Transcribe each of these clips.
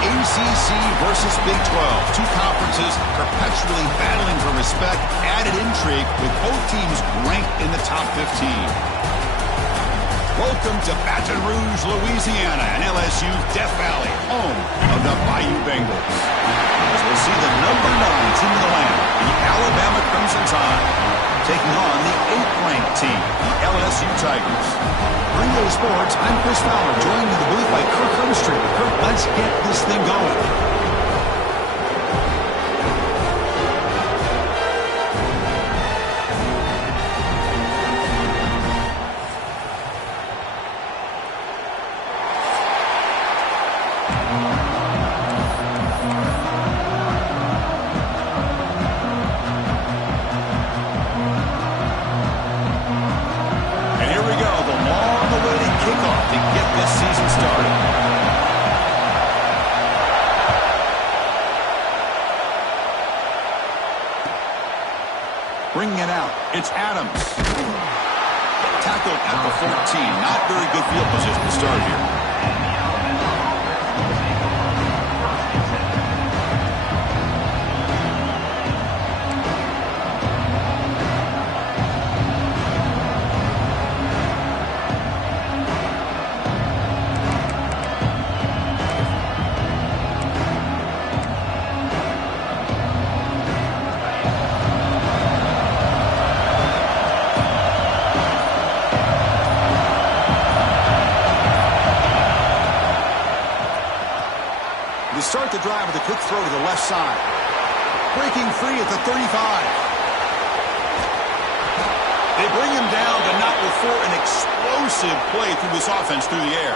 ACC versus Big 12. Two conferences perpetually battling for respect. Added intrigue with both teams ranked in the top 15. Welcome to Baton Rouge, Louisiana, and LSU's Death Valley, home of the Bayou Bengals. As we'll see the number 9 team in the land, the Alabama Crimson Tide, taking on the 8th-ranked team, the LSU Tigers. Bring Those Sports, I'm Chris Fowler, joined in the booth by Kirk Hermstreet. Kirk, let's get this thing going. Bringing it out, it's Adams. Tackled at the 14. Not very good field position to start here. Start the drive with a quick throw to the left side. Breaking free at the 35. They bring him down, but not before an explosive play through this offense through the air.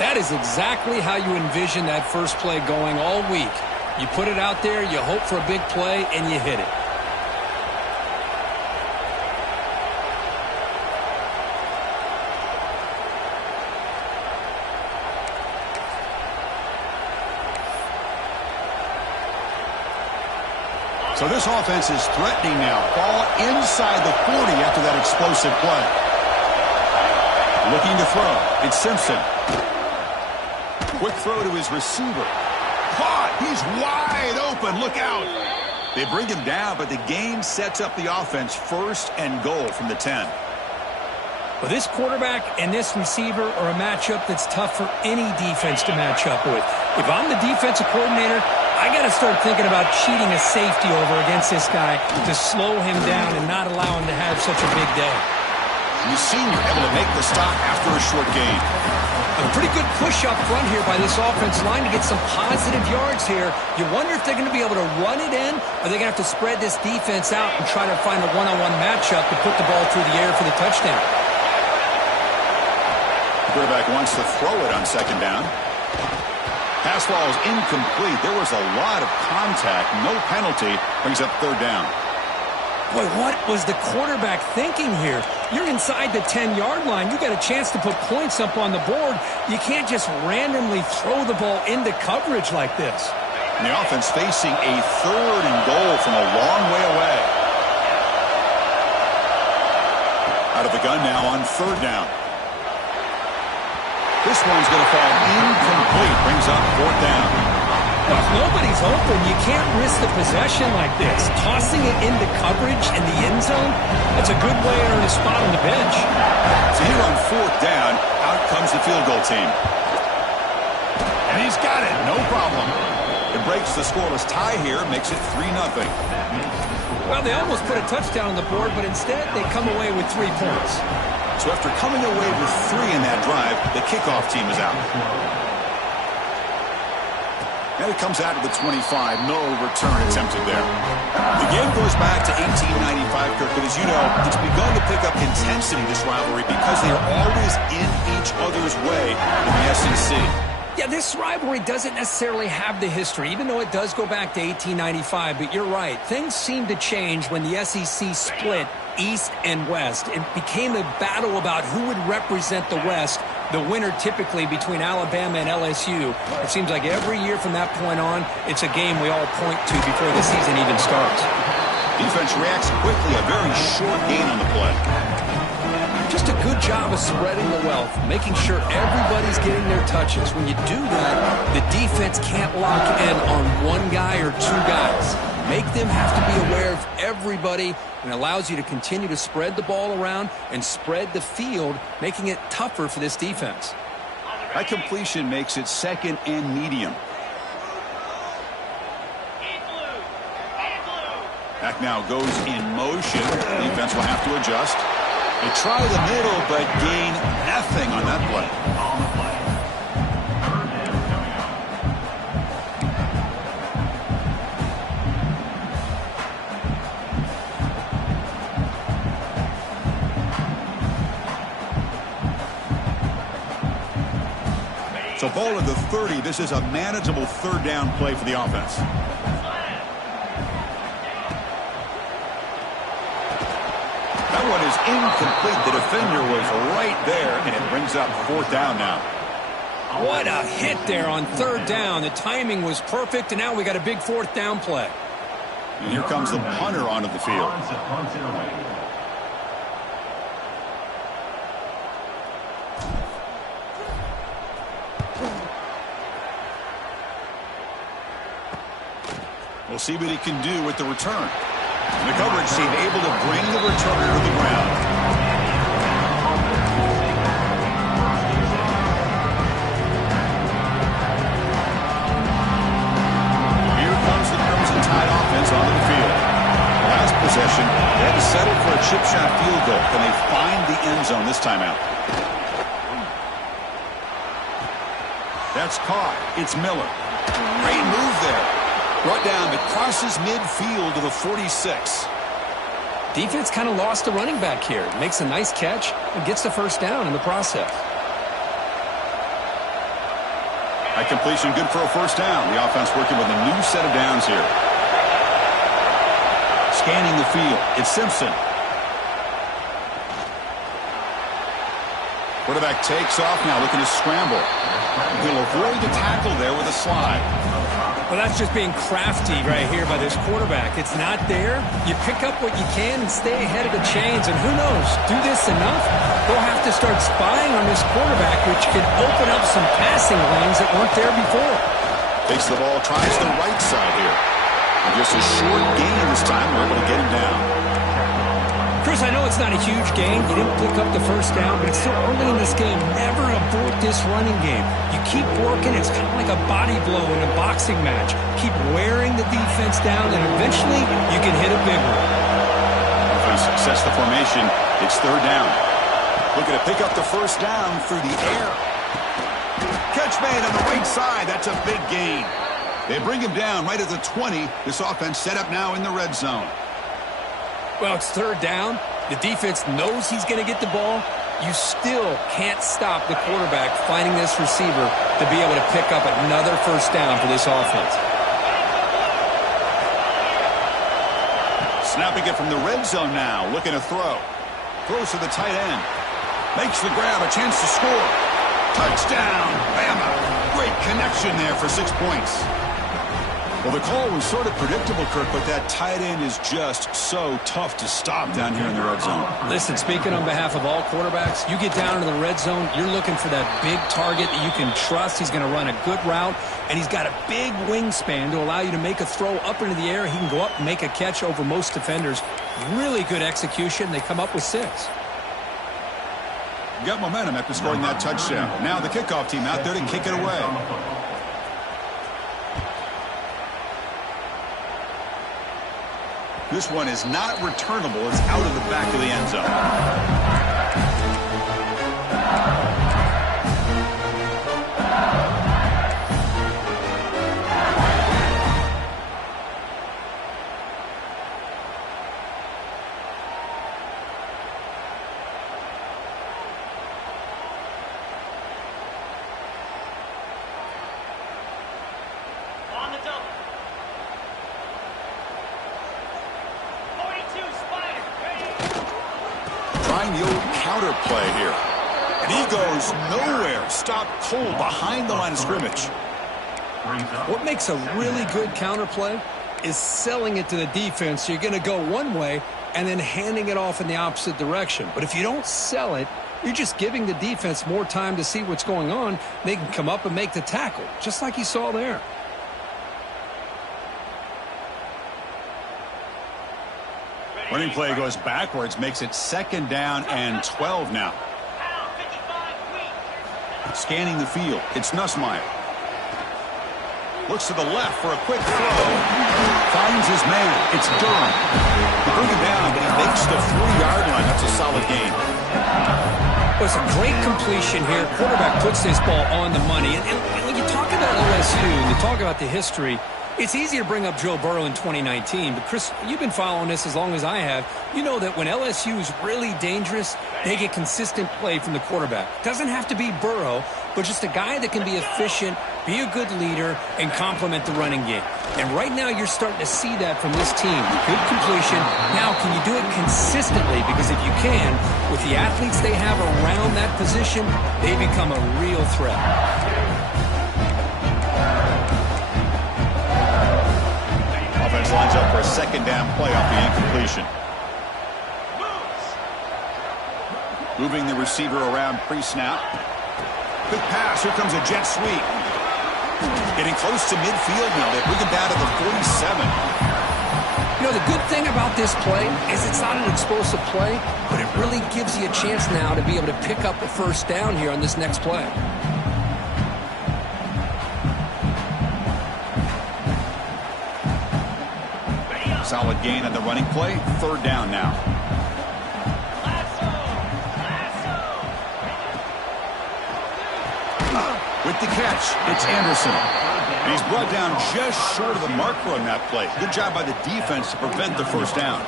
That is exactly how you envision that first play going all week. You put it out there, you hope for a big play, and you hit it. So this offense is threatening now. Ball inside the 40 after that explosive play. Looking to throw. It's Simpson. Quick throw to his receiver. Caught. He's wide open. Look out. They bring him down, but the game sets up the offense first and goal from the 10. Well, this quarterback and this receiver are a matchup that's tough for any defense to match up with. If I'm the defensive coordinator, I got to start thinking about cheating a safety over against this guy to slow him down and not allow him to have such a big day. You've seen you're able to make the stop after a short gain. A pretty good push up front here by this offensive line to get some positive yards here. You wonder if they're going to be able to run it in, or they're going to have to spread this defense out and try to find a one-on-one matchup to put the ball through the air for the touchdown. The quarterback wants to throw it on second down. Pass ball is incomplete. There was a lot of contact. No penalty. Brings up third down. Boy, what was the quarterback thinking here? You're inside the 10-yard line. You got a chance to put points up on the board. You can't just randomly throw the ball into coverage like this. And the offense facing a third and goal from a long way away. Out of the gun now on third down. This one's going to fall incomplete. Brings up fourth down. Well, if nobody's open, you can't risk the possession like this. Tossing it into coverage in the end zone, that's a good way to earn a spot on the bench. So here on fourth down, out comes the field goal team. And he's got it. No problem. It breaks the scoreless tie here, makes it 3-0. Well, they almost put a touchdown on the board, but instead they come away with 3 points. So after coming away with 3 in that drive, the kickoff team is out. And it comes out to the 25. No return attempted there. The game goes back to 1895, Kirk, but as you know, it's begun to pick up intensity, this rivalry, because they are always in each other's way in the SEC. Yeah, this rivalry doesn't necessarily have the history, even though it does go back to 1895. But you're right. Things seem to change when the SEC split East and West. It became a battle about who would represent the West, the winner typically between Alabama and LSU. It seems like every year from that point on, it's a game we all point to before the season even starts. Defense reacts quickly. A very short gain on the play. Just a good job of spreading the wealth, making sure everybody's getting their touches. When you do that, the defense can't lock in on one guy or two guys. Make them have to be aware of everybody, and allows you to continue to spread the ball around and spread the field, making it tougher for this defense. That completion makes it second and medium. Back now goes in motion. Defense will have to adjust. They try the middle, but gain nothing on that play. So ball at the 30. This is a manageable third down play for the offense. That one is incomplete. The defender was right there, and it brings up fourth down now. What a hit there on third down. The timing was perfect, and now we got a big fourth down play. And here comes the punter onto the field. We'll see what he can do with the return. And the coverage team able to bring the returner to the ground. Here comes the Crimson Tide offense onto the field. Last possession, they had to settle for a chip shot field goal. Can they find the end zone this time out? That's caught. It's Miller. Great move there. Brought down, it crosses midfield to the 46. Defense kind of lost the running back here. Makes a nice catch and gets the first down in the process. That completion good for a first down. The offense working with a new set of downs here. Scanning the field. It's Simpson. Quarterback takes off now, looking to scramble. He'll avoid the tackle there with a slide. Well, that's just being crafty right here by this quarterback. It's not there. You pick up what you can and stay ahead of the chains. And who knows, do this enough, they'll have to start spying on this quarterback, which could open up some passing lanes that weren't there before. Takes the ball, tries the right side here. And just a short gain this time. We're able to get him down. Chris, I know it's not a huge gain. You didn't pick up the first down, but it's still early in this game. Never abort this running game. You keep working. It's kind of like a body blow in a boxing match. Keep wearing the defense down, and eventually you can hit a big one. If they success the formation, it's third down. Looking to pick up the first down through the air. Catch made on the right side. That's a big gain. They bring him down right at the 20. This offense set up now in the red zone. Well, it's third down. The defense knows he's going to get the ball. You still can't stop the quarterback finding this receiver to be able to pick up another first down for this offense. Snapping it from the red zone now. Looking to throw. Throws to the tight end. Makes the grab. A chance to score. Touchdown, Bama. Great connection there for 6 points. Well, the call was sort of predictable, Kirk, but that tight end is just so tough to stop down here in the red zone. Listen, speaking on behalf of all quarterbacks, you get down to the red zone, you're looking for that big target that you can trust. He's going to run a good route, and he's got a big wingspan to allow you to make a throw up into the air. He can go up and make a catch over most defenders. Really good execution. They come up with 6. Got momentum after scoring that touchdown. Now the kickoff team out there to kick it away. This one is not returnable. It's out of the back of the end zone. The old counter play here. And he goes nowhere. Stopped cold behind the line of scrimmage. What makes a really good counter play is selling it to the defense. You're going to go one way and then handing it off in the opposite direction. But if you don't sell it, you're just giving the defense more time to see what's going on. They can come up and make the tackle, just like you saw there. Running play goes backwards, makes it 2nd down and 12 now. Scanning the field, it's Nussmeier. Looks to the left for a quick throw. Finds his man. It's Durham. They bring him down, but he makes the 3-yard line. That's a solid gain. Well, it's a great completion here. Quarterback puts this ball on the money. And when you talk about LSU and you talk about the history, it's easy to bring up Joe Burrow in 2019, but Chris, you've been following this as long as I have. You know that when LSU is really dangerous, they get consistent play from the quarterback. Doesn't have to be Burrow, but just a guy that can be efficient, be a good leader, and complement the running game. And right now you're starting to see that from this team. Good completion. Now, can you do it consistently? Because if you can, with the athletes they have around that position, they become a real threat. Lines up for a 2nd down play off the incompletion. Moving the receiver around pre-snap. Quick pass. Here comes a jet sweep. Getting close to midfield now. They bring him down to the 47. You know, the good thing about this play is it's not an explosive play, but it really gives you a chance now to be able to pick up a 1st down here on this next play. Solid gain on the running play. 3rd down now. With the catch, it's Anderson. And he's brought down just short of the marker on that play. Good job by the defense to prevent the 1st down.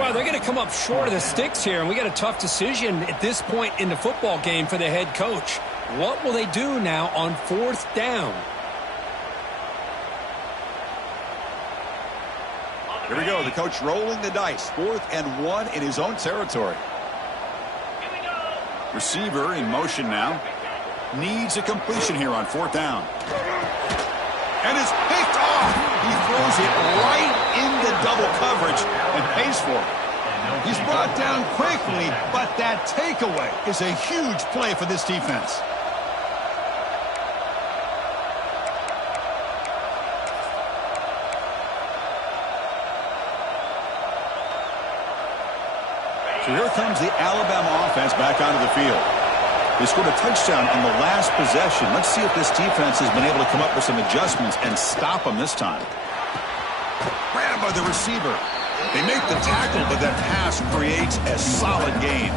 Well, they're going to come up short of the sticks here, and we got a tough decision at this point in the football game for the head coach. What will they do now on 4th down? Here we go. The coach rolling the dice. 4th and 1 in his own territory. Receiver in motion now. Needs a completion here on 4th down. And it's picked off. He throws it right into double coverage and pays for it. He's brought down quickly, but that takeaway is a huge play for this defense. So here comes the Alabama offense back onto the field. They scored a touchdown on the last possession. Let's see if this defense has been able to come up with some adjustments and stop them this time. Grabbed by the receiver. They make the tackle, but that pass creates a solid gain.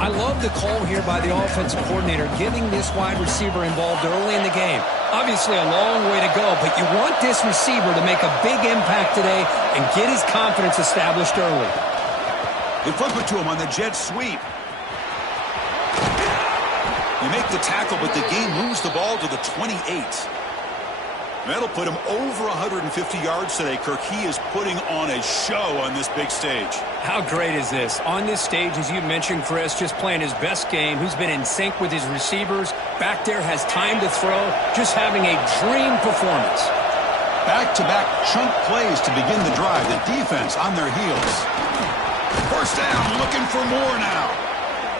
I love the call here by the offensive coordinator, getting this wide receiver involved early in the game. Obviously a long way to go, but you want this receiver to make a big impact today and get his confidence established early. They flip it to him on the jet sweep. They make the tackle, but the game moves the ball to the 28. That'll put him over 150 yards today. Kirk, he is putting on a show on this big stage. How great is this? On this stage, as you mentioned, Chris, just playing his best game. He's been in sync with his receivers. Back there, has time to throw. Just having a dream performance. Back-to-back chunk plays to begin the drive. The defense on their heels. 1st down, looking for more now.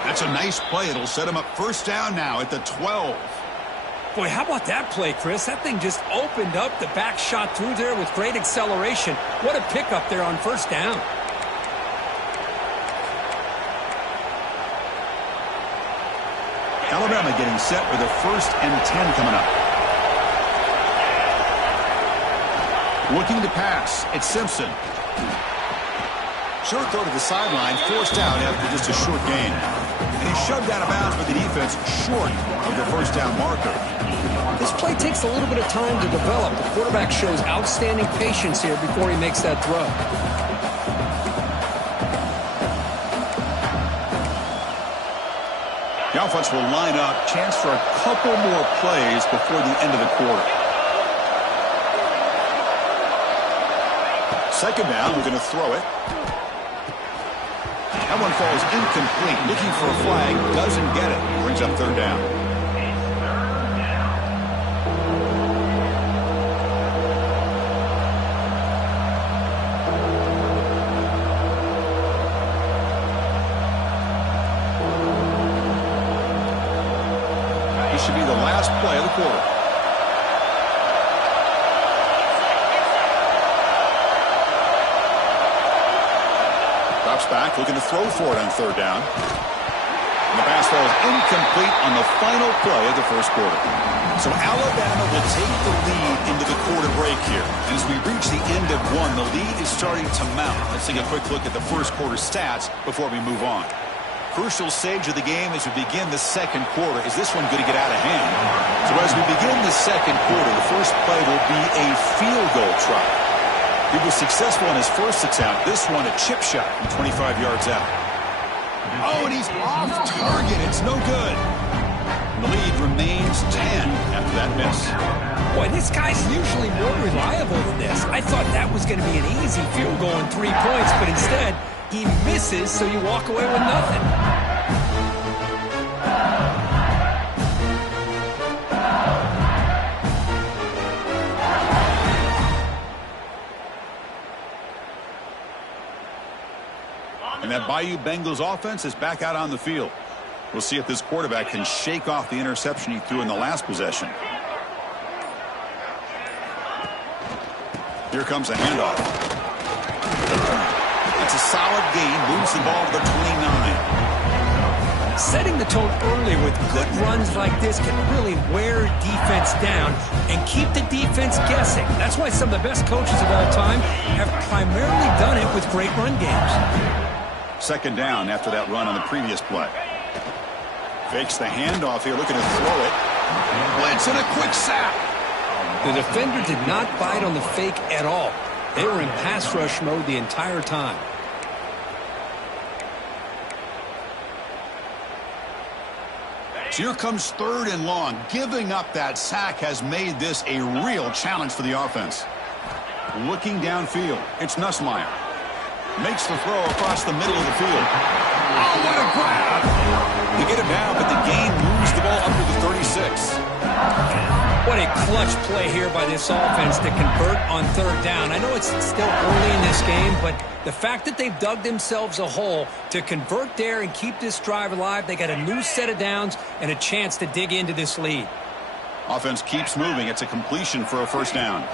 That's a nice play. It'll set him up 1st down now at the 12. Boy, how about that play, Chris? That thing just opened up. The back shot through there with great acceleration. What a pickup there on 1st down. Alabama getting set with a 1st and 10 coming up. Looking to pass. It's Simpson. Short throw to the sideline, forced out after just a short gain. And he's shoved out of bounds by the defense short of the 1st down marker. This play takes a little bit of time to develop. The quarterback shows outstanding patience here before he makes that throw. The offense will line up. Chance for a couple more plays before the end of the quarter. 2nd down, we're going to throw it. That one falls incomplete. Looking for a flag, doesn't get it. Brings up 3rd down. last play of the quarter. Drops back, looking to throw for it on third down. And the pass falls incomplete on the final play of the first quarter. So Alabama will take the lead into the quarter break here. And as we reach the end of one, the lead is starting to mount. Let's take a quick look at the first quarter stats before we move on. Crucial stage of the game as we begin the second quarter. Is this one going to get out of hand? So as we begin the second quarter, the first play will be a field goal try. He was successful in his first attempt. This one a chip shot from 25 yards out. Oh, and he's off target. It's no good. And the lead remains 10 after that miss. Boy, this guy's usually more reliable than this. I thought that was going to be an easy field goal and 3 points, but instead he misses, so you walk away with nothing. And that Bayou Bengals offense is back out on the field. We'll see if this quarterback can shake off the interception he threw in the last possession. Here comes a handoff. It's a solid gain, moves the ball to the 29. Setting the tone early with good runs like this can really wear defense down and keep the defense guessing. That's why some of the best coaches of all time have primarily done it with great run games. Second down after that run on the previous play. Fakes the handoff here, looking to throw it. Blitz and a quick sack. The defender did not bite on the fake at all. They were in pass rush mode the entire time. So here comes third and long. Giving up that sack has made this a real challenge for the offense. Looking downfield, it's Nussmeier. Makes the throw across the middle of the field. Oh, what a grab! They get him down, but the gain moves the ball up to the 36. What a clutch play here by this offense to convert on third down. I know it's still early in this game, but the fact that they've dug themselves a hole to convert there and keep this drive alive, they got a new set of downs and a chance to dig into this lead. Offense keeps moving. It's a completion for a first down.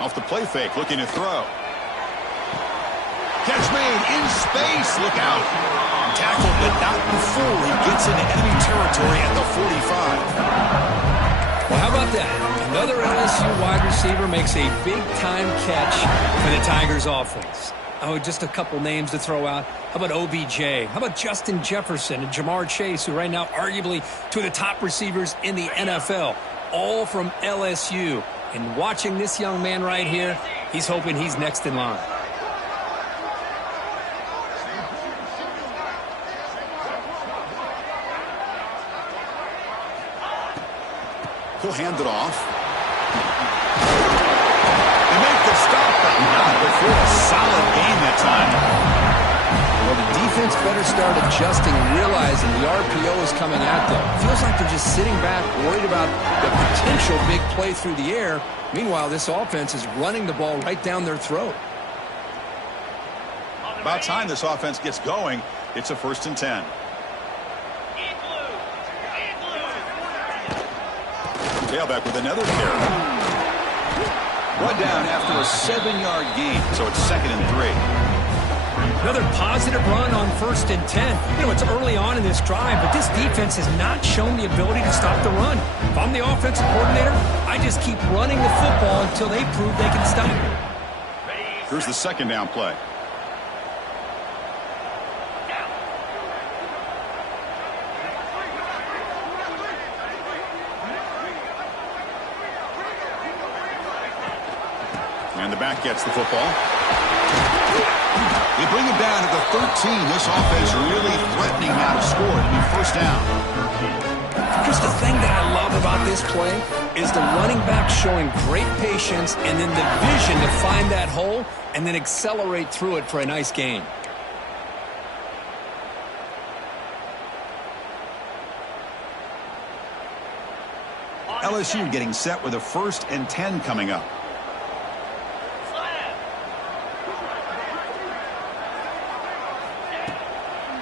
Off the play fake, looking to throw. Catch made in space. Look out. Tackled, but not before he gets into enemy territory at the 45. Well, how about that? Another LSU wide receiver makes a big-time catch for the Tigers offense. Oh, just a couple names to throw out. How about OBJ? How about Justin Jefferson and Jamar Chase, who right now arguably two of the top receivers in the NFL, all from LSU. And watching this young man right here, he's hoping he's next in line. He'll hand it off. They make the stop, but not before a solid gain that time. Well, the defense better start adjusting and realizing the RPO is coming at them. Feels like they're just sitting back, worried about the potential big play through the air. Meanwhile, this offense is running the ball right down their throat. About time this offense gets going. It's a 1st and 10. Tailback with another carry. Run down after a 7-yard gain, so it's 2nd and 3. Another positive run on 1st and 10. You know, it's early on in this drive, but this defense has not shown the ability to stop the run. If I'm the offensive coordinator, I just keep running the football until they prove they can stop it. Here's the 2nd down play. And the back gets the football. They bring it down to the 13. This offense really threatening now to score. It'll be 1st down. Just the thing that I love about this play is the running back showing great patience and then the vision to find that hole and then accelerate through it for a nice gain. LSU getting set with a 1st and 10 coming up.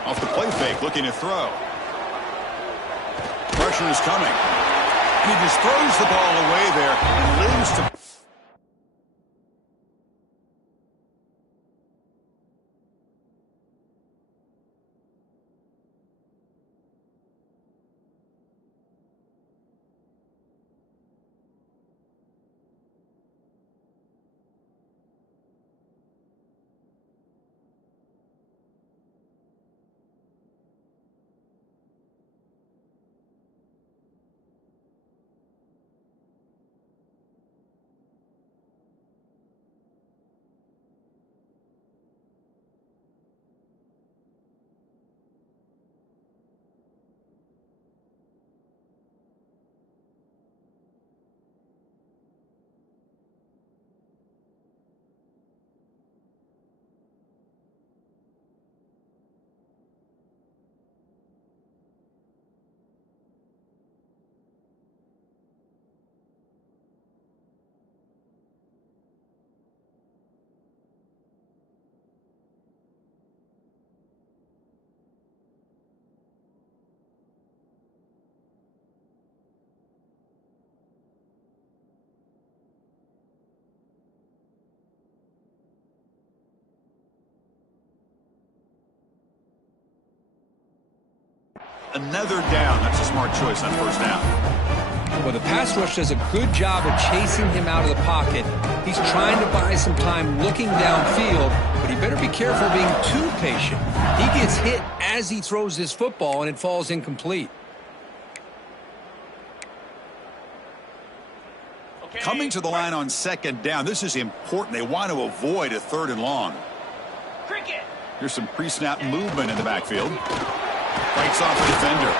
Off the play fake, looking to throw. Pressure is coming. He just throws the ball away there and lives to... Another down. That's a smart choice on first down. Well, the pass rush does a good job of chasing him out of the pocket. He's trying to buy some time looking downfield, but he better be careful being too patient. He gets hit as he throws his football, and it falls incomplete. Coming to the line on second down. This is important. They want to avoid a third and long. Here's some pre-snap movement in the backfield. Fights off a defender.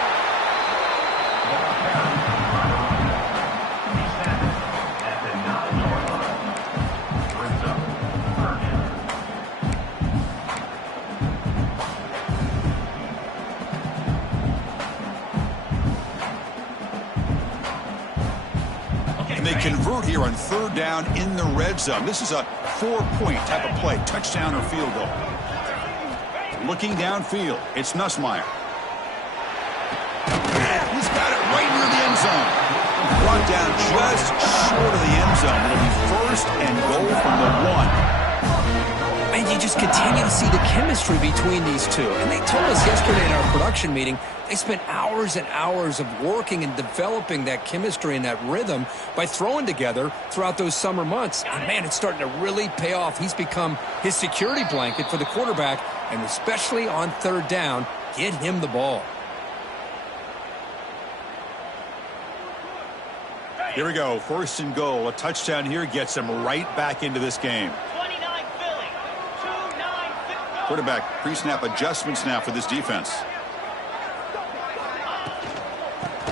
And they convert here on third down in the red zone. This is a 4-point type of play, touchdown or field goal. Looking downfield, it's Nussmeier. He's got it right near the end zone. Brought down just short of the end zone. It'll be first and goal from the 1. And you just continue to see the chemistry between these two. And they told us yesterday in our production meeting, they spent hours and hours of working and developing that chemistry and that rhythm by throwing together throughout those summer months. And, man, it's starting to really pay off. He's become his security blanket for the quarterback, and especially on third down, get him the ball. Here we go, first and goal. A touchdown here gets him right back into this game. Quarterback pre-snap adjustments now for this defense.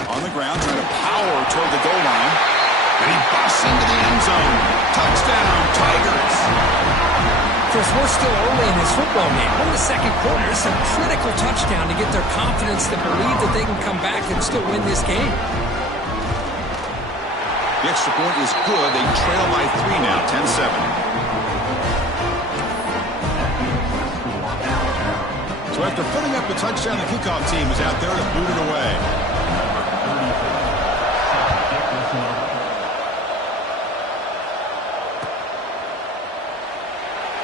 On the ground, trying to power toward the goal line. And he busts into the end zone. Touchdown, Tigers. Chris, we're still early in this football game. We're in the second quarter. It's a critical touchdown to get their confidence to believe that they can come back and still win this game. The extra point is good. They trail by 3 now, 10-7. So after putting up the touchdown, the kickoff team is out there to boot it away.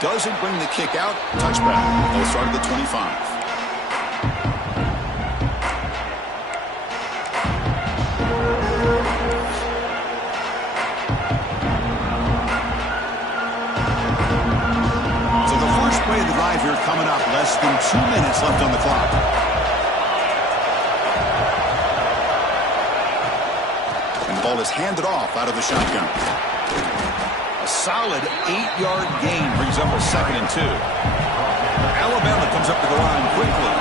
Doesn't bring the kick out. Touchback. They'll start at the 25. Play of the drive here coming up. Less than 2 minutes left on the clock. And the ball is handed off out of the shotgun. A solid 8-yard gain brings up a 2nd and 2. Alabama comes up to the line quickly.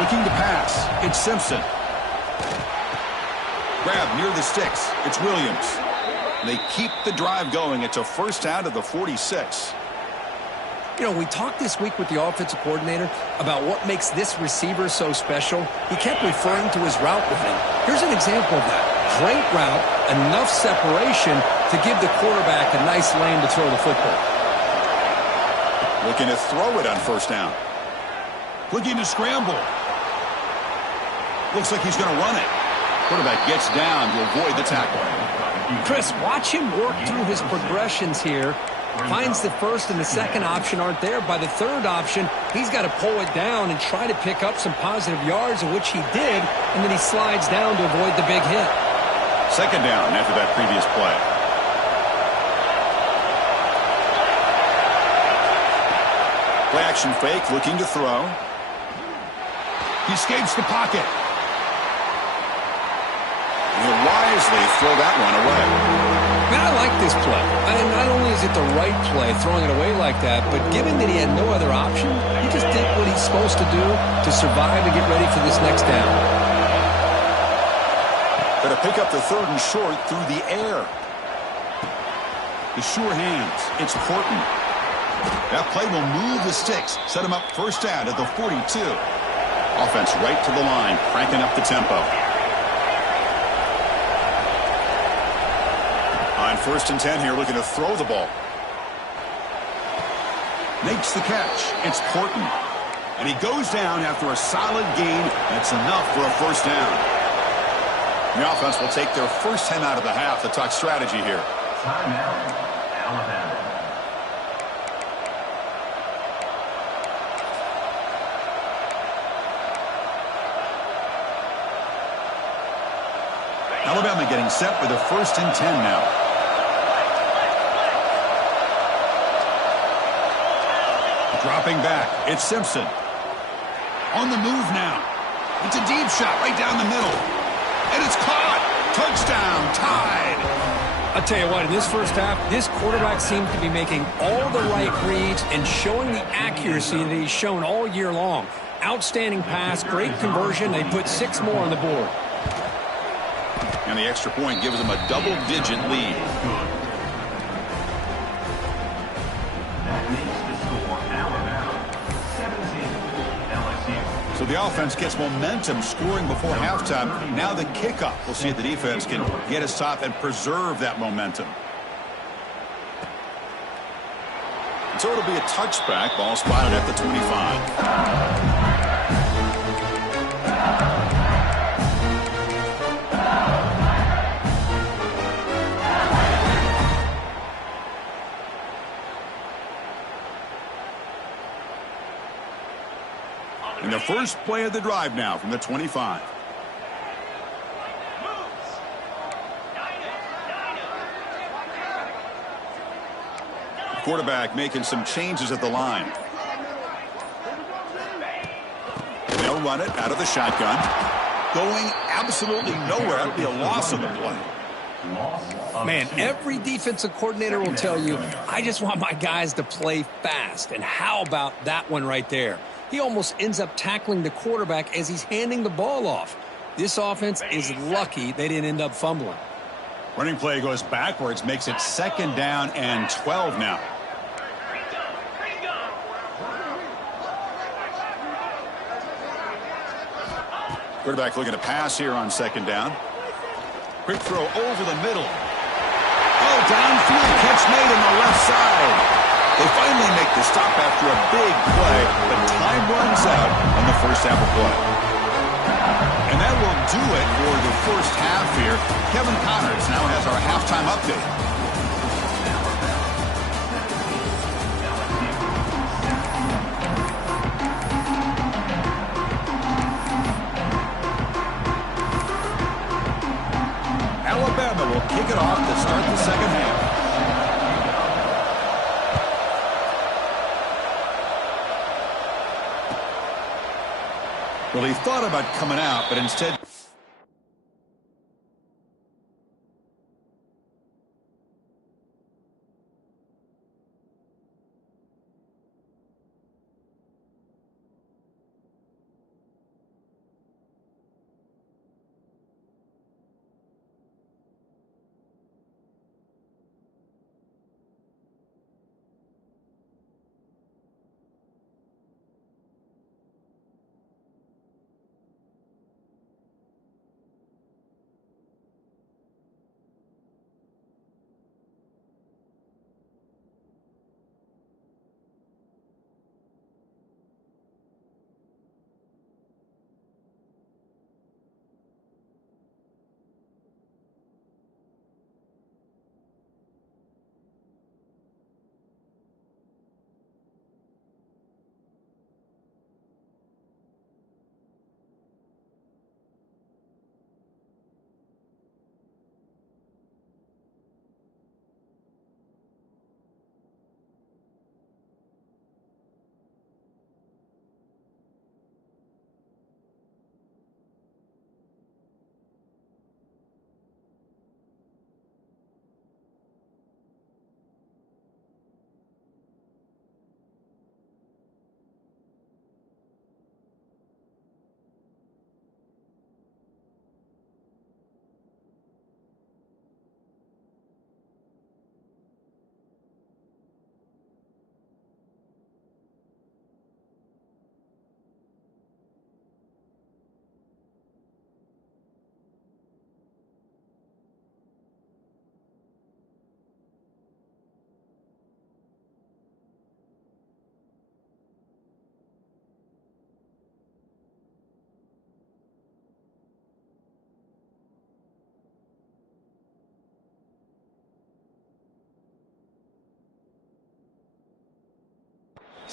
Looking to pass. It's Simpson. Grab near the sticks. It's Williams. They keep the drive going. It's a first down to the 46. You know, we talked this week with the offensive coordinator about what makes this receiver so special. He kept referring to his route running. Here's an example of that. Great route, enough separation to give the quarterback a nice lane to throw the football. Looking to throw it on first down. Looking to scramble. Looks like he's going to run it. Quarterback gets down to avoid the tackle. Chris, watch him work through his progressions here. Finds the first and the second option aren't there. By the third option, he's got to pull it down and try to pick up some positive yards, of which he did, and then he slides down to avoid the big hit. Second down after that previous play. Play action fake, looking to throw. He escapes the pocket. And he'll wisely throw that one away. Man, I like this play. I mean, not only is it the right play, throwing it away like that, but given that he had no other option, he just did what he's supposed to do to survive and get ready for this next down. Going to pick up the third and short through the air. His sure hands. It's Horton. That play will move the sticks, set him up first down at the 42. Offense right to the line, cranking up the tempo. On first and 10 here, looking to throw the ball. Makes the catch. It's Horton. And he goes down after a solid gain. That's enough for a first down. The offense will take their first 10 out of the half to talk strategy here. Timeout, Alabama. Alabama getting set for the first and 10 now. Dropping back, it's Simpson. On the move now. It's a deep shot right down the middle. And it's caught. Touchdown, tied. I'll tell you what, in this first half, this quarterback seemed to be making all the right reads and showing the accuracy that he's shown all year long. Outstanding pass, great conversion. They put 6 more on the board. And the extra point gives them a double-digit lead. So the offense gets momentum scoring before halftime. Now the kickoff. We'll see if the defense can get us top and preserve that momentum. So it'll be a touchback. Ball spotted at the 25. And the first play of the drive now from the 25. The quarterback making some changes at the line. They'll run it out of the shotgun. Going absolutely nowhere. That'd be a loss of the play. Man, every defensive coordinator will tell you, I just want my guys to play fast. And how about that one right there? He almost ends up tackling the quarterback as he's handing the ball off. This offense is lucky they didn't end up fumbling. Running play goes backwards, makes it second down and 12 now. Quarterback looking to pass here on second down. Quick throw over the middle. Oh, downfield catch made on the left side. They finally make the stop after a big play, but time runs out on the first half of play. And that will do it for the first half here. Kevin Connors now has our halftime update. Alabama will kick it off to start the second half. Well, he thought about coming out, but instead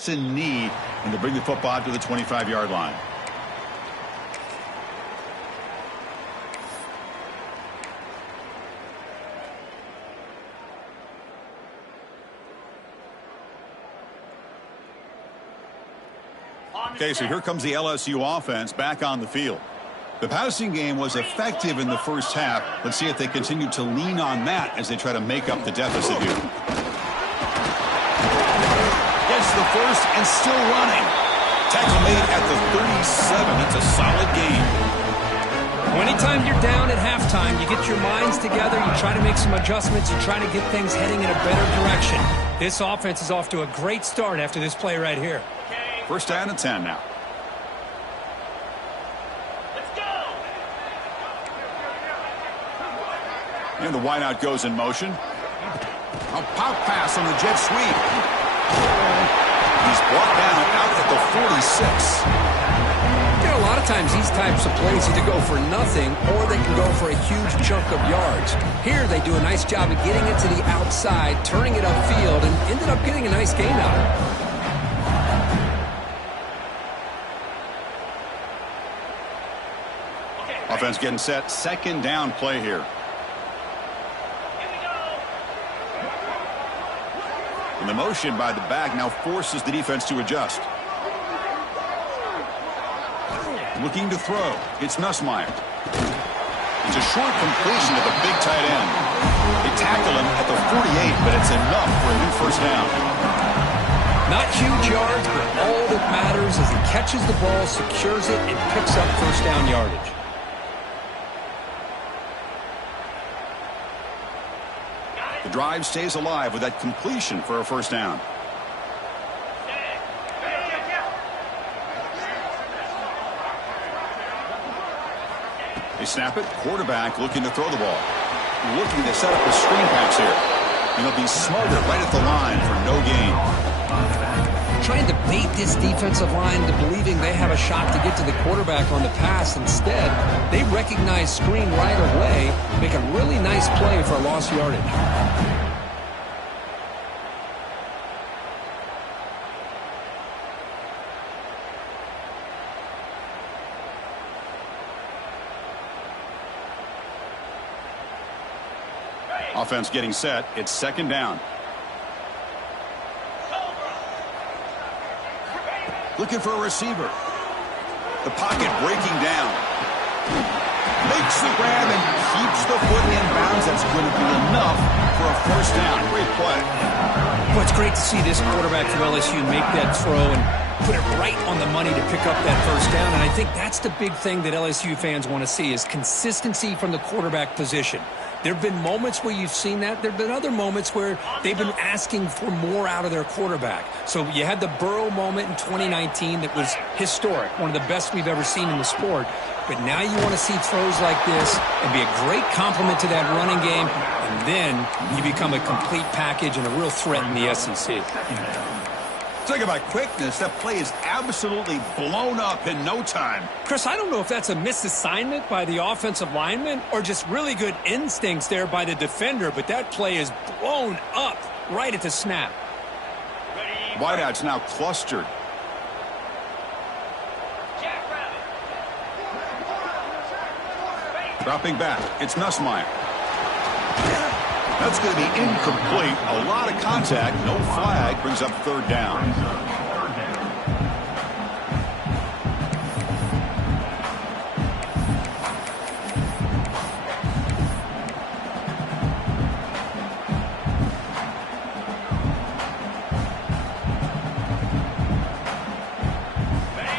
just in need and to bring the football out to the 25-yard line. Okay, so here comes the LSU offense back on the field. The passing game was effective in the first half. Let's see if they continue to lean on that as they try to make up the deficit here. Gets the first and still running. Tackle made at the 37. That's a solid gain. Anytime you're down at halftime, you get your minds together, you try to make some adjustments, you try to get things heading in a better direction. This offense is off to a great start after this play right here. First down and 10 now. Let's go. And the wideout goes in motion. A pop pass on the jet sweep. He's brought down out at the 46. You know, a lot of times these types of plays either go for nothing or they can go for a huge chunk of yards. Here they do a nice job of getting it to the outside, turning it upfield, and ended up getting a nice gain out of it. Offense getting set. Second down play here. And the motion by the back now forces the defense to adjust. Looking to throw. It's Nussmeier. It's a short completion to the big tight end. They tackle him at the 48, but it's enough for a new first down. Not huge yards, but all that matters is he catches the ball, secures it, and picks up first down yardage. The drive stays alive with that completion for a first down. They snap it. Quarterback looking to throw the ball. Looking to set up a screen pass here. And he'll be smothered right at the line for no gain. Trying to bait this defensive line into believing they have a shot to get to the quarterback on the pass. Instead, they recognize screen right away, make a really nice play for a lost yardage. Offense getting set. It's second down. Looking for a receiver. The pocket breaking down. Makes the grab and keeps the foot in bounds. That's going to be enough for a first down. Great play. Well, it's great to see this quarterback from LSU make that throw and put it right on the money to pick up that first down. And I think that's the big thing that LSU fans want to see is consistency from the quarterback position. There have been moments where you've seen that. There have been other moments where they've been asking for more out of their quarterback. So you had the Burrow moment in 2019 that was historic, one of the best we've ever seen in the sport. But now you want to see throws like this and be a great complement to that running game, and then you become a complete package and a real threat in the SEC. Talk about quickness. That play is absolutely blown up in no time. Chris, I don't know if that's a misassignment by the offensive lineman or just really good instincts there by the defender, but that play is blown up right at the snap. Wideout's now clustered. Dropping back. It's Nussmeier. That's going to be incomplete. A lot of contact. No flag. Brings up third down.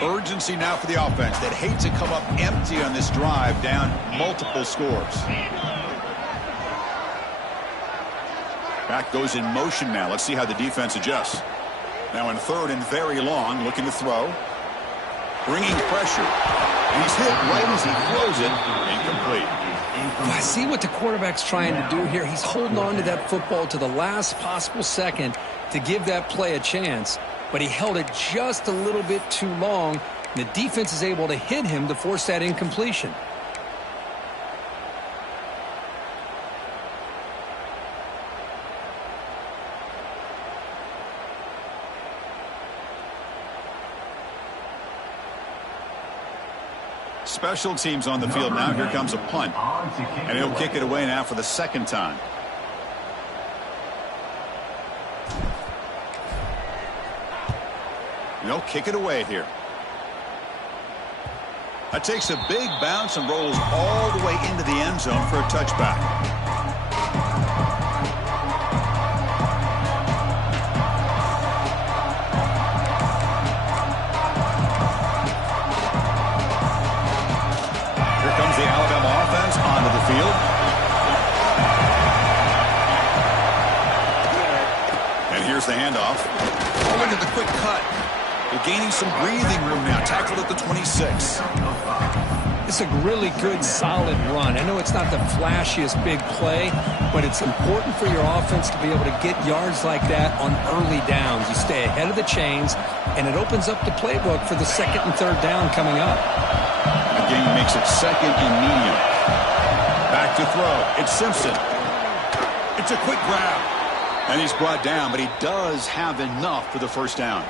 Urgency now for the offense that hate to come up empty on this drive, down multiple scores. Back goes in motion now. Let's see how the defense adjusts. Now in third and very long, looking to throw. Bringing pressure. And he's hit right as he throws it. Incomplete. I see what the quarterback's trying to do here. He's holding on to that football to the last possible second to give that play a chance. But he held it just a little bit too long. And the defense is able to hit him to force that incompletion. Special teams on the field now. Here comes a punt. And he'll kick it away now for the second time. He'll kick it away here. That takes a big bounce and rolls all the way into the end zone for a touchback. The Alabama offense onto the field. And here's the handoff. Oh, look at the quick cut. They're gaining some breathing room now. Tackled at the 26. It's a really good, solid run. I know it's not the flashiest big play, but it's important for your offense to be able to get yards like that on early downs. You stay ahead of the chains, and it opens up the playbook for the second and third down coming up. The game makes it second and medium. Back to throw. It's Simpson. It's a quick grab. And he's brought down, but he does have enough for the first down.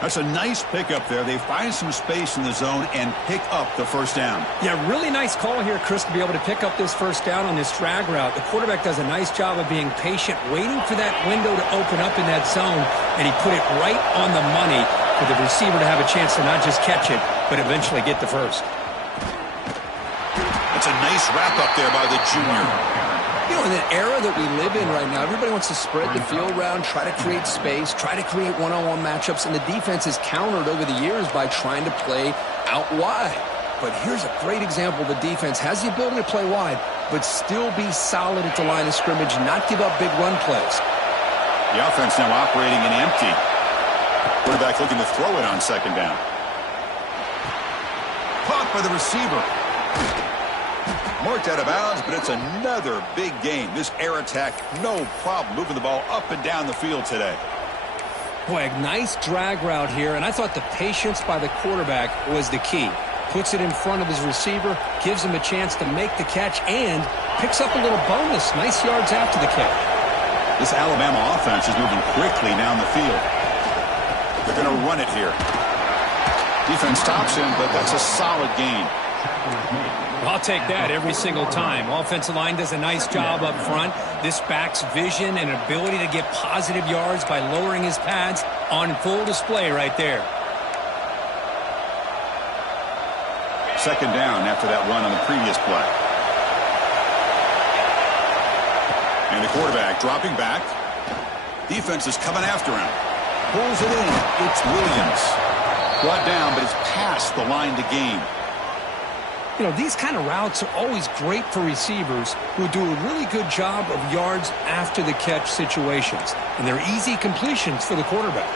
That's a nice pickup there. They find some space in the zone and pick up the first down. Yeah, really nice call here, Chris, to be able to pick up this first down on this drag route. The quarterback does a nice job of being patient, waiting for that window to open up in that zone, and he put it right on the money for the receiver to have a chance to not just catch it, but eventually get the first. It's a nice wrap-up there by the junior. You know, in the era that we live in right now, everybody wants to spread the field around, try to create space, try to create one-on-one matchups, and the defense is countered over the years by trying to play out wide. But here's a great example. The defense has the ability to play wide, but still be solid at the line of scrimmage, not give up big run plays. The offense now operating in empty. Quarterback looking to throw it on second down. Caught by the receiver. Marked out of bounds, but it's another big game. This air attack, no problem moving the ball up and down the field today. Boy, a nice drag route here, and I thought the patience by the quarterback was the key. Puts it in front of his receiver, gives him a chance to make the catch, and picks up a little bonus. Nice yards after the catch. This Alabama offense is moving quickly down the field. They're going to run it here. Defense stops him, but that's a solid gain. I'll take that every single time. Offensive line does a nice job up front. This back's vision and ability to get positive yards by lowering his pads on full display right there. Second down after that run on the previous play. And the quarterback dropping back. Defense is coming after him. Pulls it in. It's Williams. Brought down, but it's past the line to gain. You know, these kind of routes are always great for receivers who do a really good job of yards after the catch situations. And they're easy completions for the quarterback.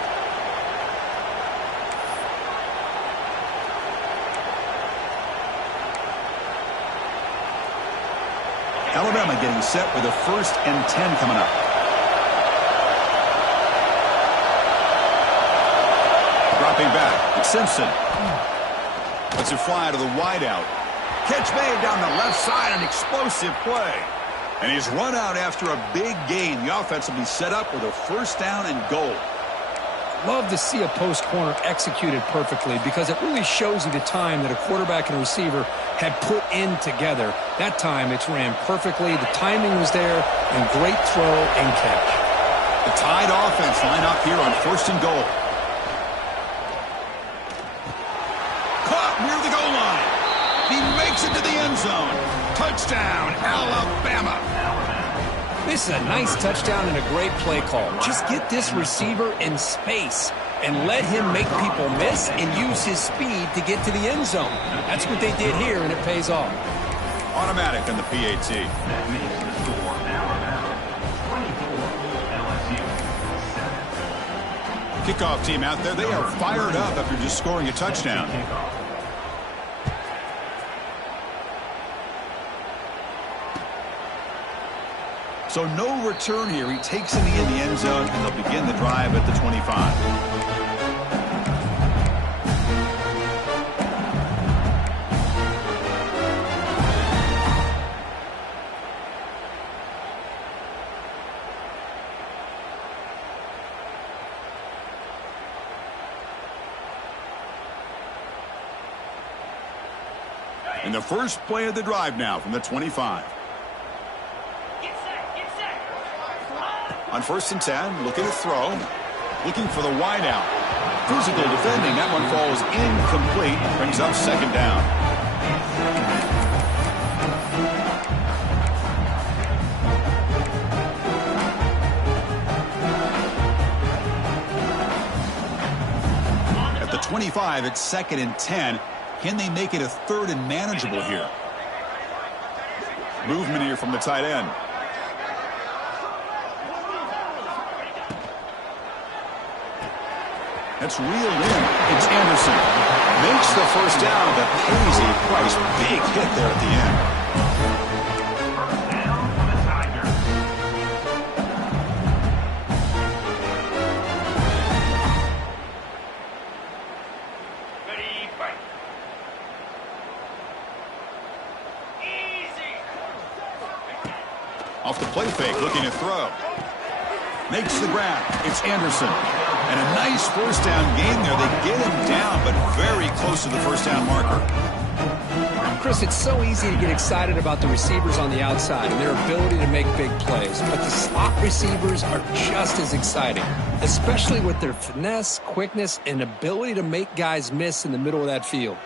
Alabama getting set with a 1st and 10 coming up. Dropping back. It's Simpson. Lets it fly to the wideout. Catch made down the left side, an explosive play. And he's run out after a big gain. The offense will be set up with a 1st down and goal. Love to see a post corner executed perfectly because it really shows you the time that a quarterback and a receiver had put in together. That time it's ran perfectly. The timing was there, and great throw and catch. The Tide offense line up here on 1st and goal. Caught near the goal line. He makes it to the end zone. Touchdown, Alabama. This is a nice touchdown and a great play call. Just get this receiver in space and let him make people miss and use his speed to get to the end zone. That's what they did here, and it pays off. Automatic on the PAT. Kickoff team out there. They are fired up after just scoring a touchdown. So no return here. He takes in the end zone, and they'll begin the drive at the 25. And the first play of the drive now from the 25. On 1st and 10, looking to throw. Looking for the wide out. Physical defending. That one falls incomplete. Brings up 2nd down. At the 25, it's 2nd and 10. Can they make it a 3rd and manageable here? Movement here from the tight end. That's reeled in. It's Anderson. Makes the 1st down, but pays a price. Big hit there at the end. Down for the Tigers. Ready, fight. Easy. Off the play fake, looking to throw. Makes the grab. It's Anderson. And a nice 1st down gain there. They get him down, but very close to the 1st down marker. Chris, it's so easy to get excited about the receivers on the outside and their ability to make big plays. But the slot receivers are just as exciting, especially with their finesse, quickness, and ability to make guys miss in the middle of that field.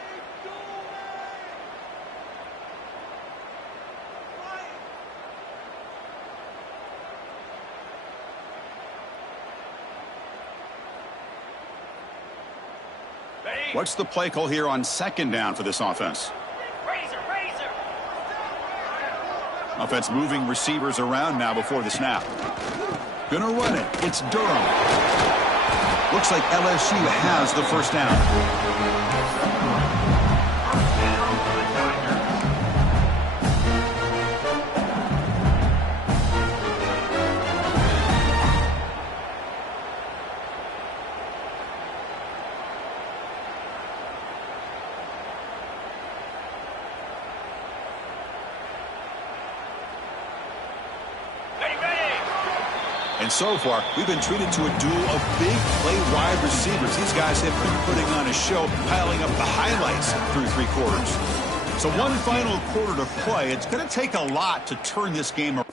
What's the play call here on 2nd down for this offense? Razor. Offense moving receivers around now before the snap. Gonna run it. It's Durham. Looks like LSU has the 1st down. And so far, we've been treated to a duel of big play wide receivers. These guys have been putting on a show, piling up the highlights through 3 quarters. So one final quarter to play. It's going to take a lot to turn this game around.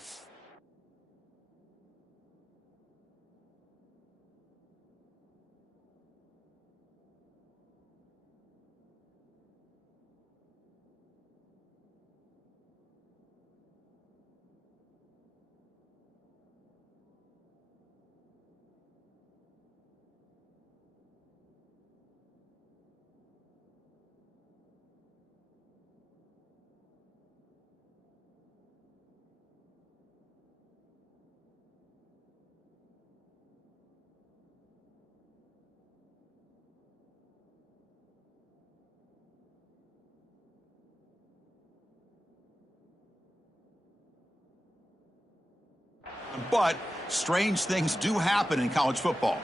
But strange things do happen in college football.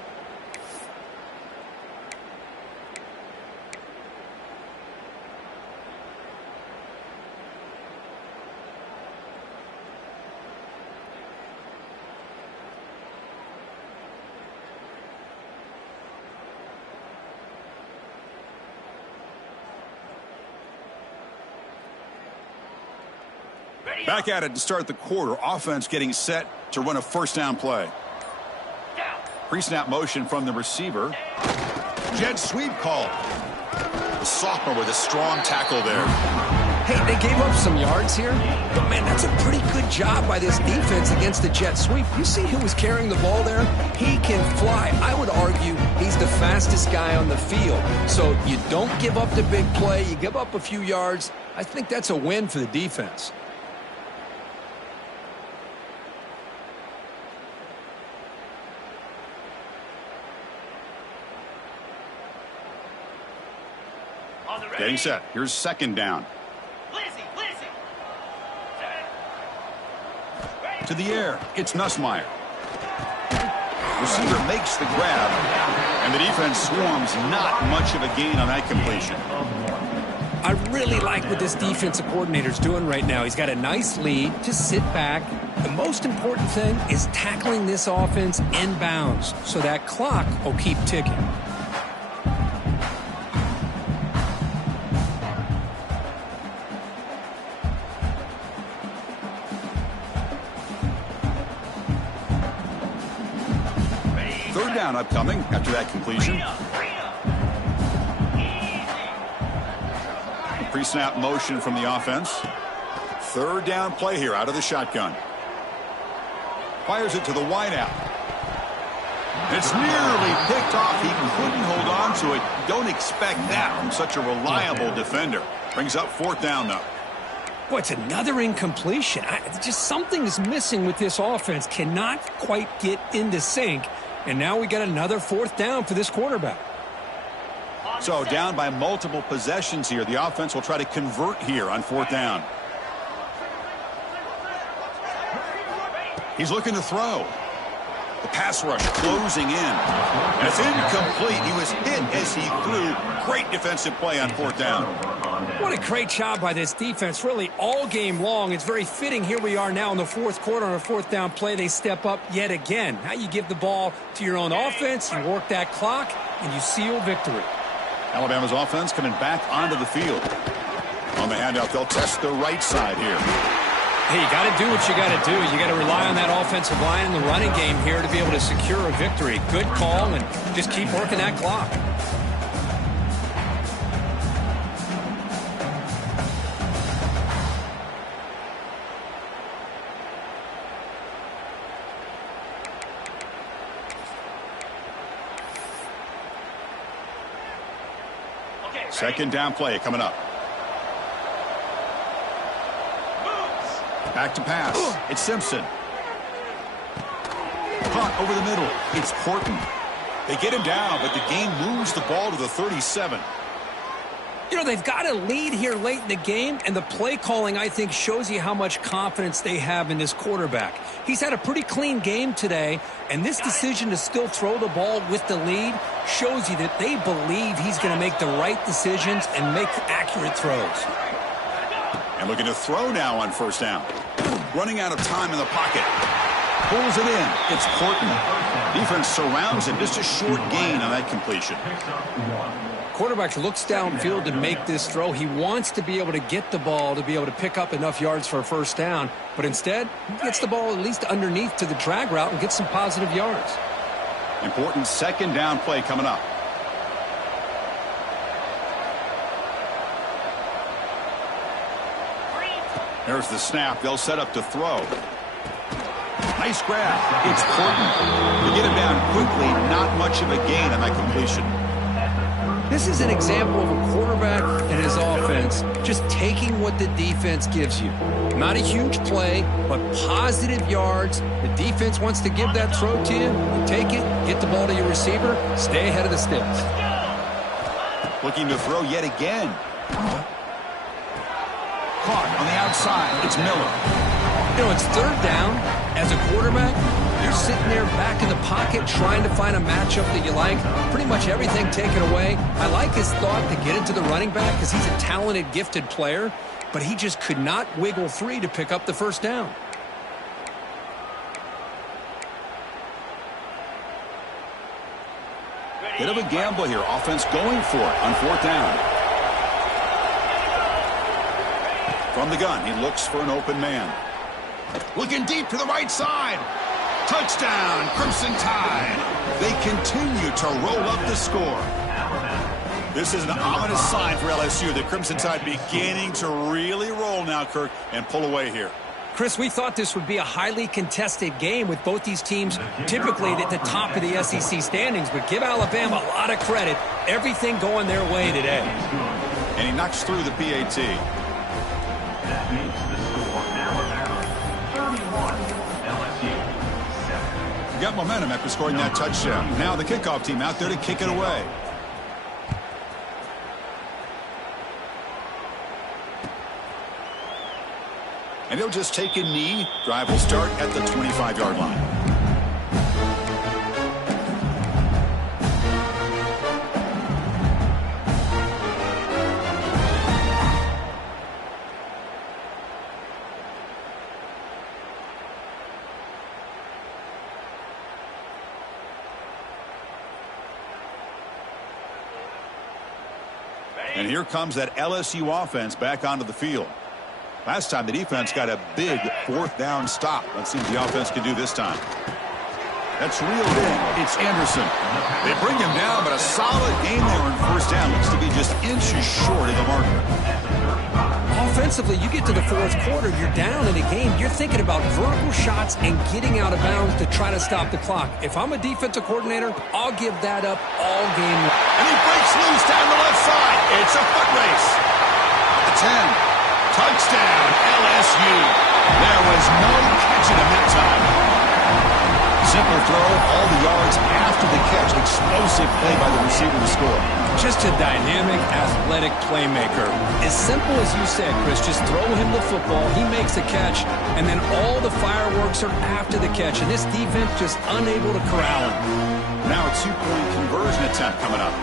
Back at it to start the quarter. Offense getting set to run a 1st down play. Pre-snap motion from the receiver. Jet sweep call. The sophomore with a strong tackle there. Hey, they gave up some yards here, but man, that's a pretty good job by this defense against the jet sweep. You see who was carrying the ball there? He can fly. I would argue he's the fastest guy on the field. So you don't give up the big play. You give up a few yards. I think that's a win for the defense. Getting set. Here's 2nd down. To the air. It's Nussmeier. Receiver makes the grab. And the defense swarms. Not much of a gain on that completion. I really like what this defensive coordinator's doing right now. He's got a nice lead. Just sit back. The most important thing is tackling this offense inbounds so that clock will keep ticking. down upcoming after that completion. Pre-snap motion from the offense. Third down play here out of the shotgun. Fires it to the wideout. It's nearly picked off. He couldn't hold on to it. Don't expect that from such a reliable defender. Brings up fourth down, though. Boy, it's another incompletion. Just something is missing with this offense. Cannot quite get into sync. And now we got another fourth down for this quarterback. So down by multiple possessions here. The offense will try to convert here on fourth down. He's looking to throw. The pass rush closing in. And it's incomplete. He was hit as he threw. Great defensive play on fourth down. What a great job by this defense, really all game long. It's very fitting. Here we are now in the fourth quarter on a fourth down play. They step up yet again. Now you give the ball to your own offense, you work that clock, and you seal victory. Alabama's offense coming back onto the field. On the handout, they'll test the right side here. Hey, you got to do what you got to do. You got to rely on that offensive line in the running game here to be able to secure a victory. Good call, and just keep working that clock. Second down play coming up. Back to pass. It's Simpson. Caught over the middle. It's Horton. They get him down, but the game moves the ball to the 37. You know, they've got a lead here late in the game, and the play calling, I think, shows you how much confidence they have in this quarterback. He's had a pretty clean game today, and this decision to still throw the ball with the lead shows you that they believe he's going to make the right decisions and make accurate throws. And looking to throw now on first down. Running out of time in the pocket. Pulls it in. It's Horton. Defense surrounds him. Just a short gain on that completion. Quarterback looks downfield to make this throw. He wants to be able to get the ball to be able to pick up enough yards for a first down. But instead, he gets the ball at least underneath to the drag route and gets some positive yards. Important second down play coming up. There's the snap. They'll set up to throw. Nice grab. It's Horton. To get him down quickly, not much of a gain on that completion. This is an example of a quarterback and his offense just taking what the defense gives you. Not a huge play, but positive yards. The defense wants to give that throw to you. You take it, get the ball to your receiver, stay ahead of the sticks. Looking to throw yet again. Caught on the outside. It's Miller. You know, it's third down. As a quarterback, you're sitting there back in the pocket trying to find a matchup that you like. Pretty much everything taken away. I like his thought to get into the running back because he's a talented, gifted player, but he just could not wiggle free to pick up the first down. Bit of a gamble here. Offense going for it on fourth down. From the gun, he looks for an open man. Looking deep to the right side. Touchdown, Crimson Tide. They continue to roll up the score. This is an ominous sign for LSU. The Crimson Tide beginning to really roll now, Kirk, and pull away here. Chris, we thought this would be a highly contested game with both these teams typically at the top of the SEC standings, but give Alabama a lot of credit. Everything going their way today. And he knocks through the PAT. That makes the score Alabama 31, LSU 7. Got momentum after scoring that touchdown. Now the kickoff team out there to kick it away. And he'll just take a knee. Drive will start at the 25-yard line. And here comes that LSU offense back onto the field. Last time the defense got a big fourth down stop. Let's see what the offense can do this time. That's reeled in. It's Anderson. They bring him down, but a solid game there on first down. Looks to be just inches short of the marker. Offensively, you get to the fourth quarter, you're down in a game. You're thinking about vertical shots and getting out of bounds to try to stop the clock. If I'm a defensive coordinator, I'll give that up all game long. And he breaks loose down the left side. It's a foot race. The 10. Touchdown, LSU. There was no catching him that time. Simple throw, all the yards after the catch. Explosive play by the receiver to score. Just a dynamic, athletic playmaker. As simple as you said, Chris, just throw him the football, he makes a catch, and then all the fireworks are after the catch. And this defense just unable to corral him. Now a two-point conversion attempt coming up.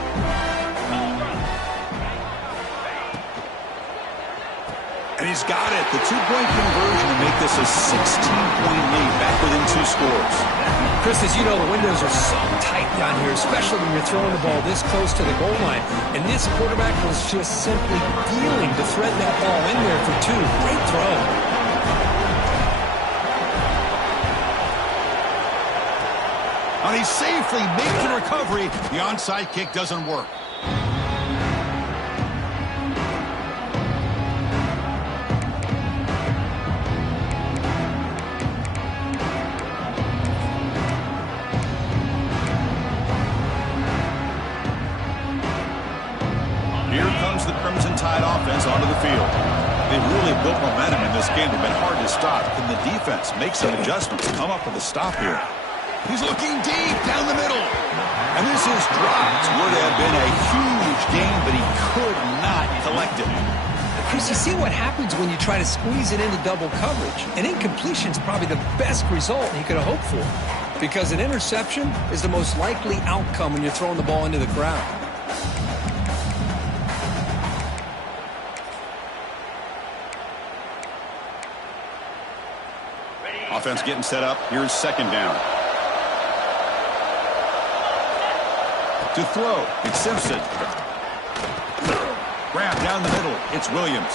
And he's got it. The two-point conversion to make this a 16-point lead, back within 2 scores. Chris, as you know, the windows are so tight down here, especially when you're throwing the ball this close to the goal line. And this quarterback was just simply dealing to thread that ball in there for 2. Great throw. And he safely makes the recovery. The onside kick doesn't work. Onto the field. They've really built momentum in this game. They've been hard to stop. Can the defense make some adjustments, come up with a stop here? He's looking deep down the middle. And this is dropped. Would have been a huge game, but he could not collect it. Chris, you see what happens when you try to squeeze it into double coverage. An incompletion is probably the best result he could have hoped for, because an interception is the most likely outcome when you're throwing the ball into the crowd. Offense getting set up. Here's second down. To throw, it's Simpson. Grab down the middle, it's Williams.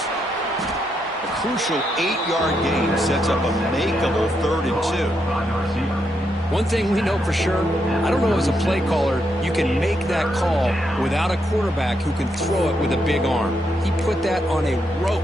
A crucial 8-yard gain sets up a makeable 3rd and 2. One thing we know for sure, I don't know as a play caller, you can make that call without a quarterback who can throw it with a big arm. He put that on a rope.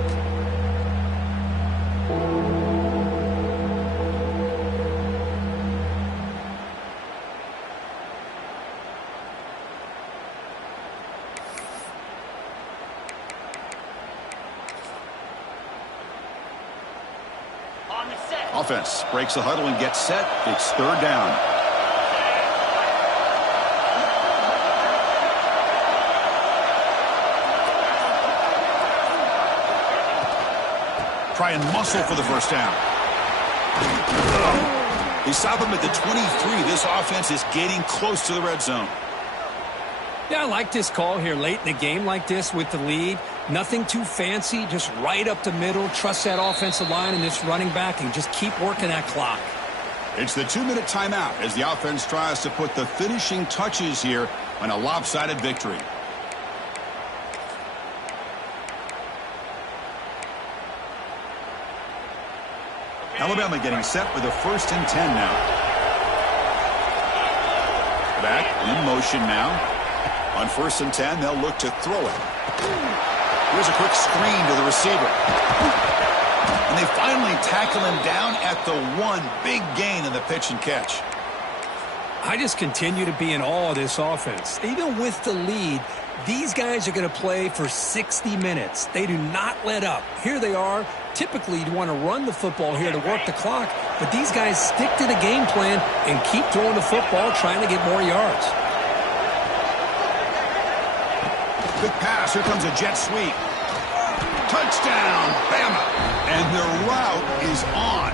Offense breaks the huddle and gets set. It's 3rd down. Try and muscle for the first down. They stop him at the 23. This offense is getting close to the red zone. Yeah, I like this call here late in the game like this with the lead. Nothing too fancy, just right up the middle. Trust that offensive line and this running back and just keep working that clock. It's the 2-minute timeout as the offense tries to put the finishing touches here on a lopsided victory. Alabama getting set with a 1st and 10 now. Back in motion now. On 1st and 10, they'll look to throw it. Here's a quick screen to the receiver. And they finally tackle him down at the 1. Big gain in the pitch and catch. I just continue to be in awe of this offense. Even with the lead, these guys are going to play for 60 minutes. They do not let up. Here they are. Typically, you want to run the football here to work the clock, but these guys stick to the game plan and keep throwing the football, trying to get more yards. Good pass. Here comes a jet sweep. Touchdown, Bama. And their route is on.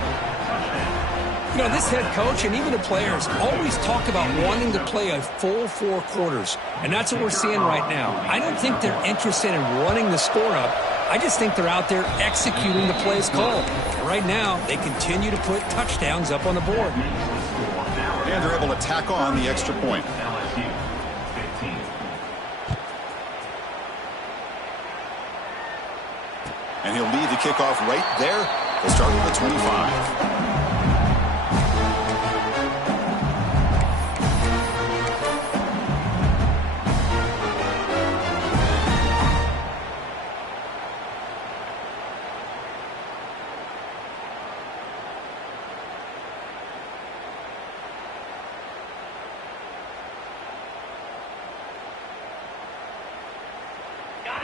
You know, this head coach and even the players always talk about wanting to play a full 4 quarters. And that's what we're seeing right now. I don't think they're interested in running the score up. I just think they're out there executing the plays called. Right now, they continue to put touchdowns up on the board. And they're able to tack on the extra point. LSU 15. And he'll lead the kickoff right there. They'll start with the 25.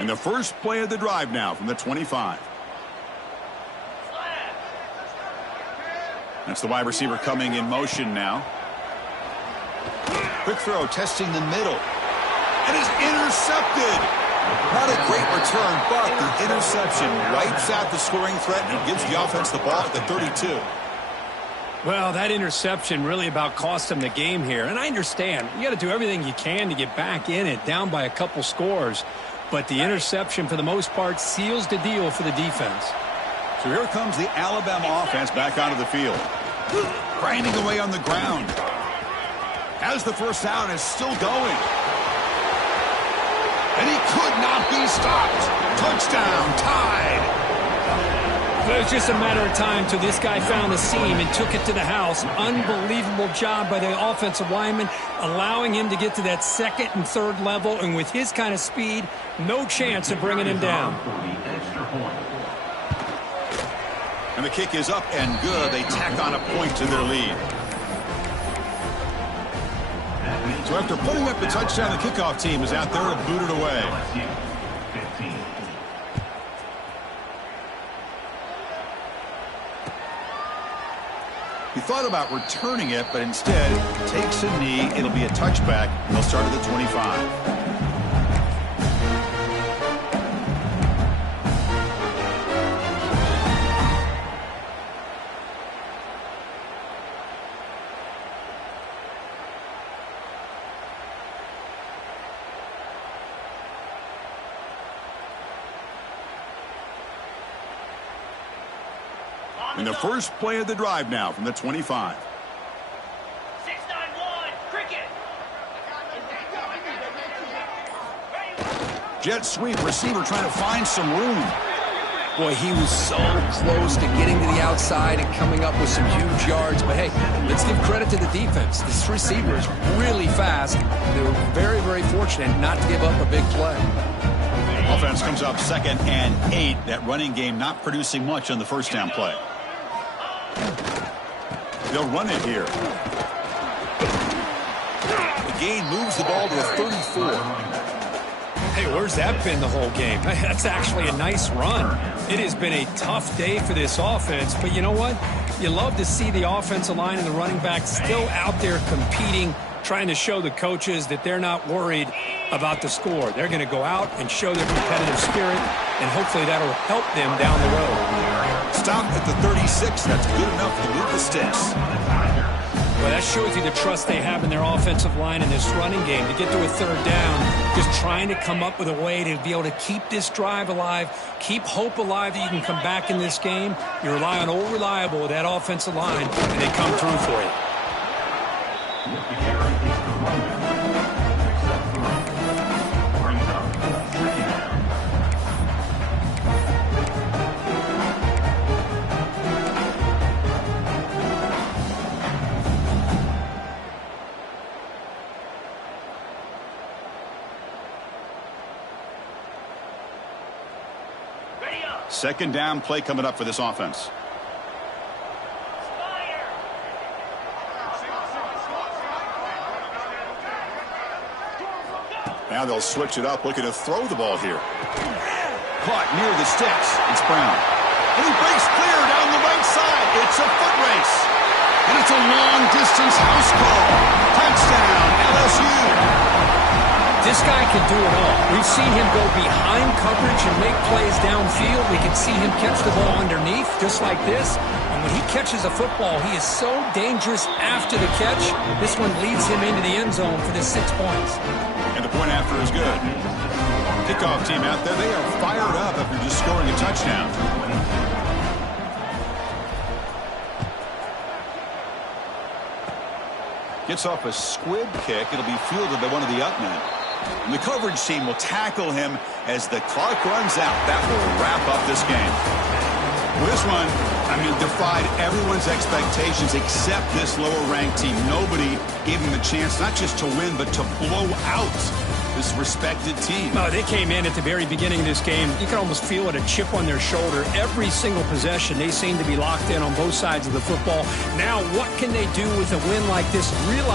And the first play of the drive now from the 25. That's the wide receiver coming in motion now. Quick throw, testing the middle. And is intercepted. Not a great return, but the interception wipes out the scoring threat and gives the offense the ball at the 32. Well, that interception really about cost him the game here. And I understand. You got to do everything you can to get back in it, down by a couple scores. But the interception, for the most part, seals the deal for the defense. So here comes the Alabama offense back onto the field. Grinding away on the ground. As the first down is still going. And he could not be stopped. Touchdown, tied. It was just a matter of time till this guy found the seam and took it to the house. Unbelievable job by the offensive lineman, allowing him to get to that second and third level. And with his kind of speed, no chance of bringing him down. And the kick is up and good. They tack on a point to their lead. So after putting up the touchdown, the kickoff team is out there to boot it away. He thought about returning it, but instead takes a knee. It'll be a touchback, and they'll start at the 25. And the first play of the drive now from the 25. 6-9-1, cricket. Jet sweep, receiver trying to find some room. Boy, he was so close to getting to the outside and coming up with some huge yards. But, hey, let's give credit to the defense. This receiver is really fast. They were very, very fortunate not to give up a big play. Offense comes up 2nd and 8. That running game not producing much on the first down play. They'll run it here. The gain moves the ball to the 34. Hey, where's that been the whole game? That's actually a nice run. It has been a tough day for this offense, but you know what? You love to see the offensive line and the running back still out there competing, trying to show the coaches that they're not worried about the score. They're going to go out and show their competitive spirit, and hopefully that'll help them down the road. Stopped at the 36. That's good enough to move the sticks. Well, that shows you the trust they have in their offensive line in this running game to get to a third down, just trying to come up with a way to be able to keep this drive alive, keep hope alive that you can come back in this game. You rely on old reliable with that offensive line, and they come through for you. Second down play coming up for this offense. Now they'll switch it up, looking to throw the ball here. Caught near the sticks. It's Brown. And he breaks clear down the right side. It's a foot race. And it's a long-distance house call. Touchdown, LSU. This guy can do it all. We've seen him go behind coverage and make plays downfield. We can see him catch the ball underneath, just like this. And when he catches a football, he is so dangerous after the catch. This one leads him into the end zone for the 6 points. And the point after is good. Kickoff team out there, they are fired up after just scoring a touchdown. Gets off a squib kick. It'll be fielded by one of the up men. And the coverage team will tackle him as the clock runs out. That will wrap up this game. Well, this one, defied everyone's expectations except this lower-ranked team. Nobody gave him a chance not just to win, but to blow out this respected team. Oh, they came in at the very beginning of this game. You can almost feel it, a chip on their shoulder. Every single possession, they seem to be locked in on both sides of the football. Now, what can they do with a win like this? Realize